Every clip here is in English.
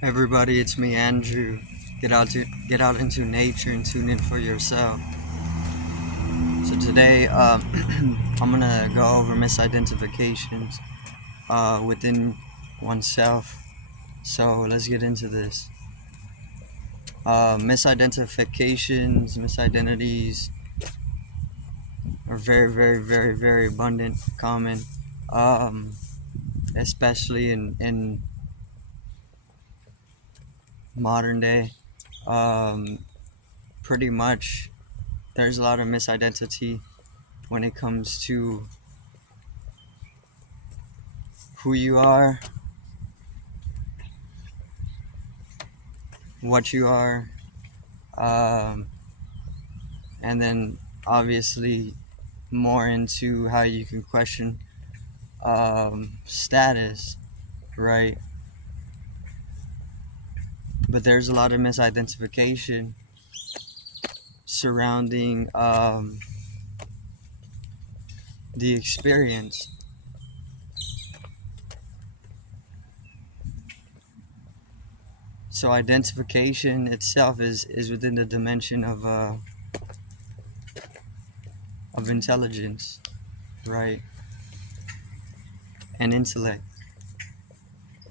Everybody, it's me, Andrew. Get out into nature and tune in for yourself. So today, I'm gonna go over misidentifications within oneself. So let's get into this. Misidentifications, misidentities are very, very, very, very abundant, common, especially in modern day. Um, Pretty much, there's a lot of misidentity when it comes to who you are, what you are, um, and then obviously more into how you can question status, right? But there's a lot of misidentification surrounding the experience. So identification itself is within the dimension of intelligence, right? And intellect.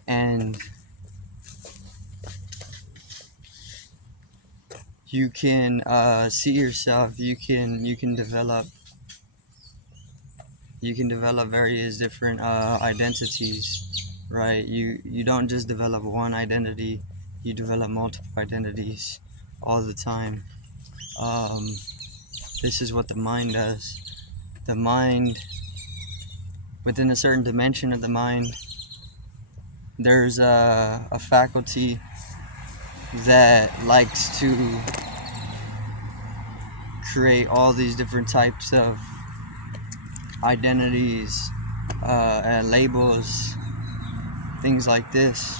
And you can see yourself, you can develop various different identities, right? You don't just develop one identity, you develop multiple identities all the time. um, this is what the mind does. The mind, within a certain dimension of the mind, there's a faculty that likes to create all these different types of identities, labels, things like this,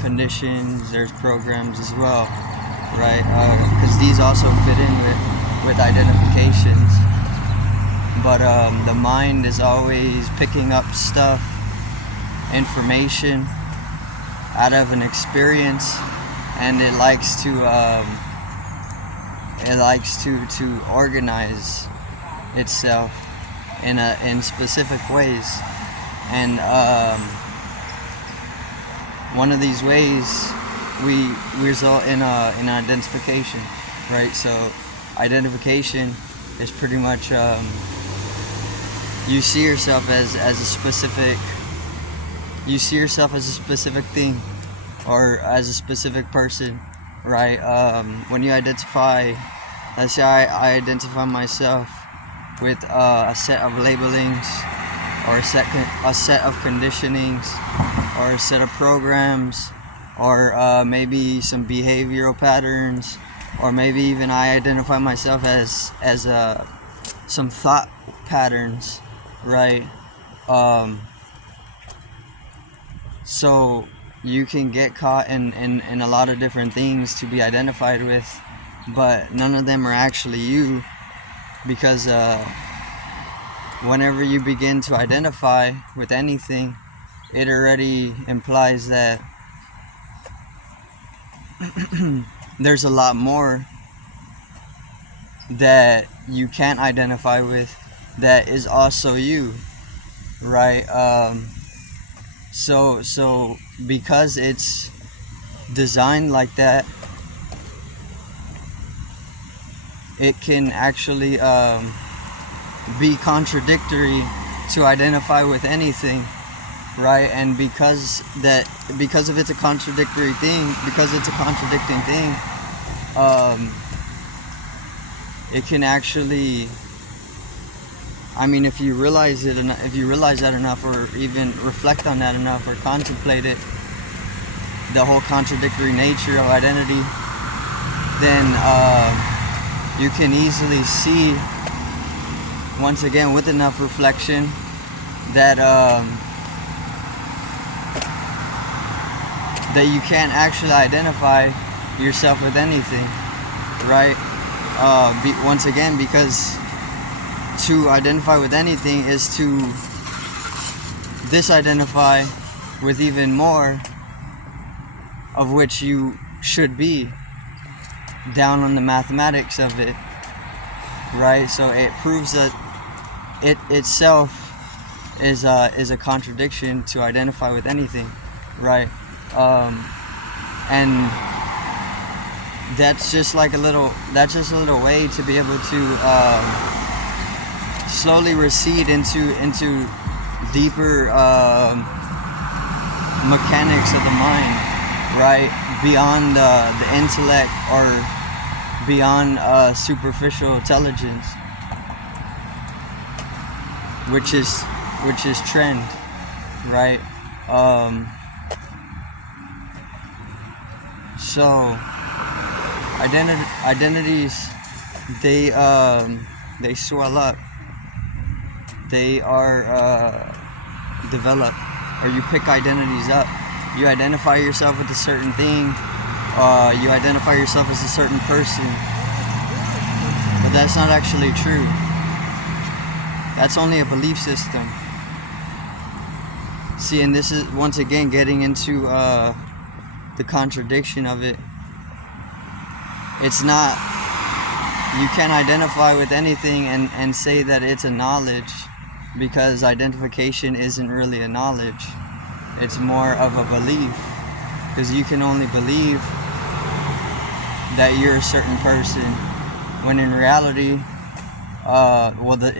conditions. There's programs as well, right? Because these also fit in with identifications. But the mind is always picking up stuff, information out of an experience, and it likes to organize itself in specific ways. And one of these ways we result in identification, right? So identification is pretty much you see yourself as a specific thing, or as a specific person, right? When you identify, let's say I identify myself with a set of labelings, or a set of conditionings, or a set of programs, or maybe some behavioral patterns, or maybe even I identify myself as some thought patterns, right? So you can get caught in a lot of different things to be identified with, but none of them are actually you, because whenever you begin to identify with anything, it already implies that there's a lot more that you can't identify with that is also you, right? So because it's designed like that, it can actually be contradictory to identify with anything, right? And because it's a contradicting thing, it can actually, I mean, if you realize that enough, or even reflect on that enough, or contemplate it, the whole contradictory nature of identity, then you can easily see, once again, with enough reflection, that that you can't actually identify yourself with anything, right? Once again, because to identify with anything is to disidentify with even more, of which you should be, down on the mathematics of it, right? So it proves that it itself is a contradiction to identify with anything, right? And that's just like a little way to be able to slowly recede into deeper mechanics of the mind, right? Beyond the intellect, or beyond superficial intelligence, which is trend, right? So identities, they swell up, they are developed, or you pick identities up. You identify yourself with a certain thing, you identify yourself as a certain person, but that's not actually true. That's only a belief system. See, and this is once again getting into the contradiction of it. It's not, you can't identify with anything and say that it's a knowledge, because identification isn't really a knowledge. It's more of a belief, because you can only believe that you're a certain person, when in reality,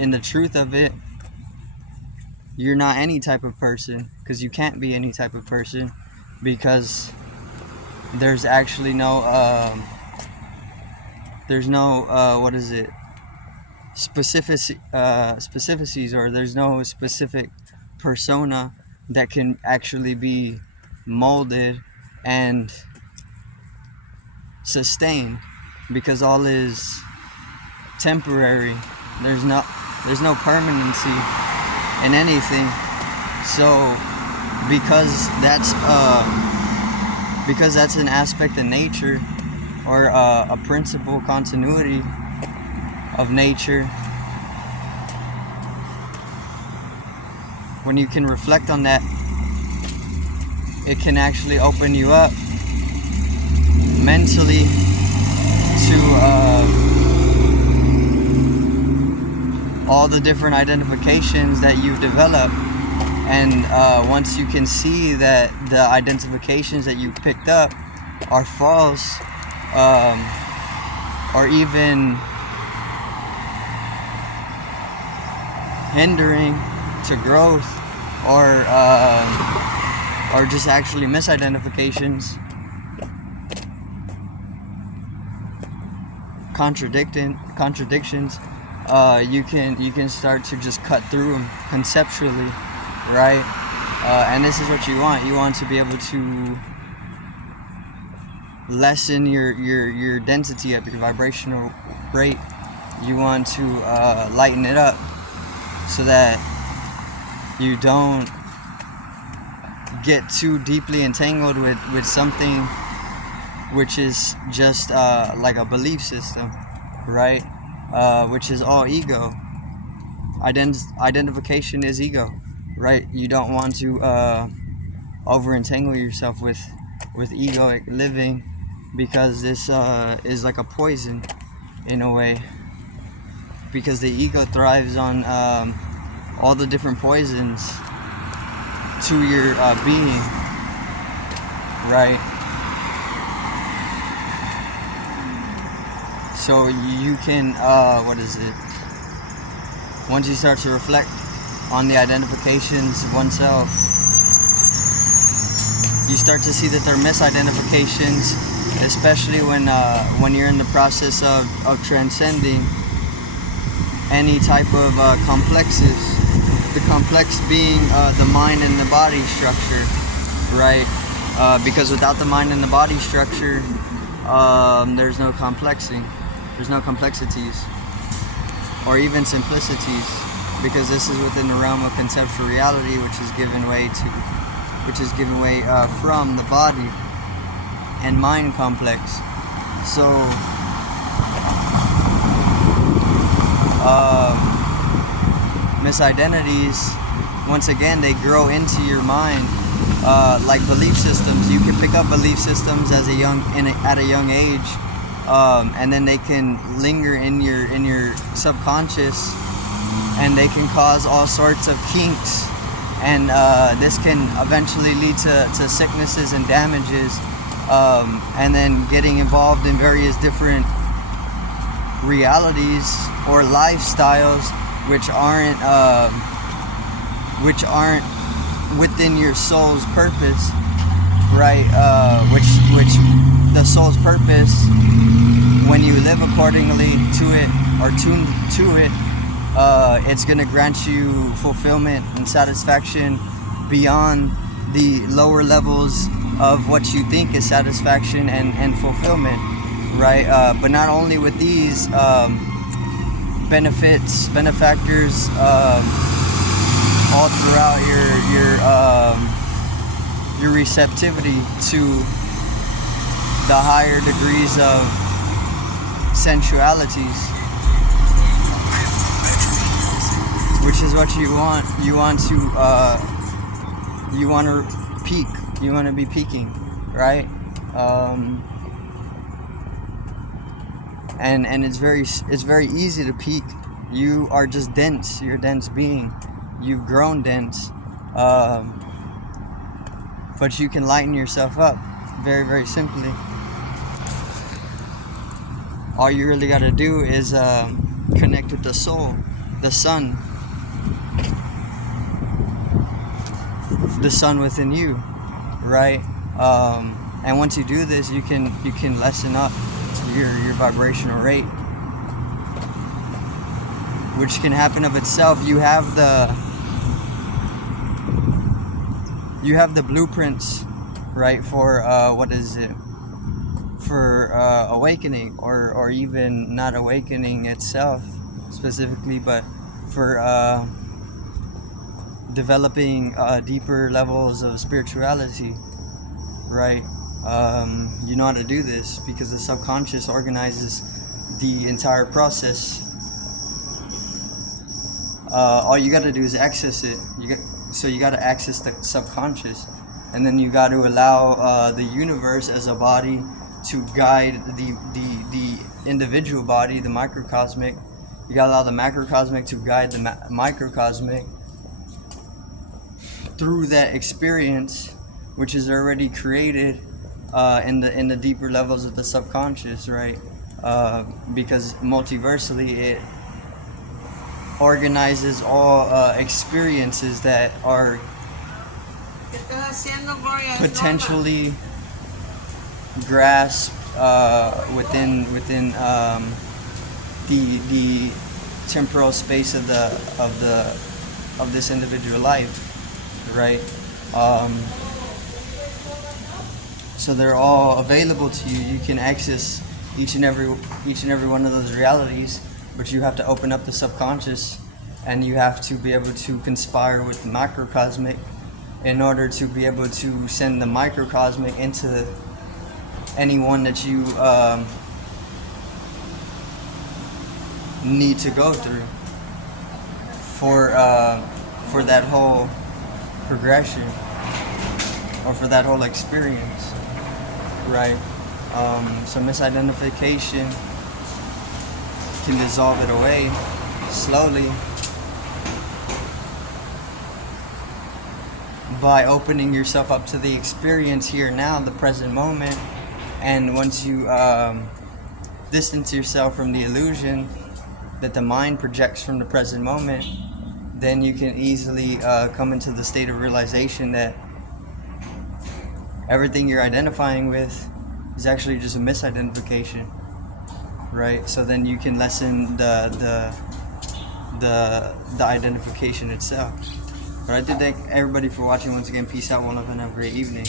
in the truth of it, you're not any type of person, because you can't be any type of person, because there's actually no specificities, or there's no specific persona that can actually be molded and sustained, because all is temporary. There's no permanency in anything. So because that's an aspect of nature, or a principle continuity of nature, when you can reflect on that, it can actually open you up mentally to all the different identifications that you've developed. And once you can see that the identifications that you've picked up are false, or even hindering to growth, or just actually misidentifications, contradictions, you can start to just cut through them conceptually, right? And this is what you want. You want to be able to lessen your density of your vibrational rate. You want to lighten it up, so that you don't get too deeply entangled with something which is just like a belief system, right? Which is all ego. Identification is ego, right? You don't want to over entangle yourself with egoic living, because this is like a poison in a way, because the ego thrives on all the different poisons to your being, right? So you can, once you start to reflect on the identifications of oneself, you start to see that they're misidentifications, especially when you're in the process of transcending any type of complexes. The complex being the mind and the body structure, right? Because without the mind and the body structure, there's no complexing. There's no complexities, or even simplicities, because this is within the realm of conceptual reality, which is given way from the body and mind complex. So misidentities, once again, they grow into your mind, like belief systems. You can pick up belief systems as at a young age, and then they can linger in your subconscious, and they can cause all sorts of kinks, and this can eventually lead to sicknesses and damages, and then getting involved in various different realities or lifestyles which aren't within your soul's purpose, right? Which the soul's purpose, when you live accordingly to it or tuned to it, it's going to grant you fulfillment and satisfaction beyond the lower levels of what you think is satisfaction and fulfillment, right? But not only with these benefactors all throughout your receptivity to the higher degrees of sensualities, which is what you want. You want to peak. You want to be peaking, right? And it's very easy to peak. You are just dense. You're a dense being. You've grown dense, but you can lighten yourself up very, very simply. All you really got to do is connect with the soul, the sun within you, right? And once you do this, you can lessen up your vibrational rate, which can happen of itself. You have the blueprints, right, for for awakening, or even not awakening itself specifically, but for developing deeper levels of spirituality, right? You know how to do this because the subconscious organizes the entire process. All you got to do is access it. So you got to access the subconscious, and then you got to allow the universe as a body to guide the individual body, the microcosmic. You got to allow the macrocosmic to guide the microcosmic through that experience, which is already created in the deeper levels of the subconscious, right? Because multiversally it organizes all experiences that are potentially grasped within the temporal space of this individual life, right? So they're all available to you. You can access each and every one of those realities, but you have to open up the subconscious, and you have to be able to conspire with the macrocosmic in order to be able to send the microcosmic into anyone that you need to go through for that whole progression, or for that whole experience, right? So misidentification can dissolve it away slowly by opening yourself up to the experience here now, the present moment. And once you distance yourself from the illusion that the mind projects from the present moment, then you can easily come into the state of realization that everything you're identifying with is actually just a misidentification, right? So then you can lessen the identification itself. But I do thank everybody for watching once again. Peace out, one love, and have a great evening.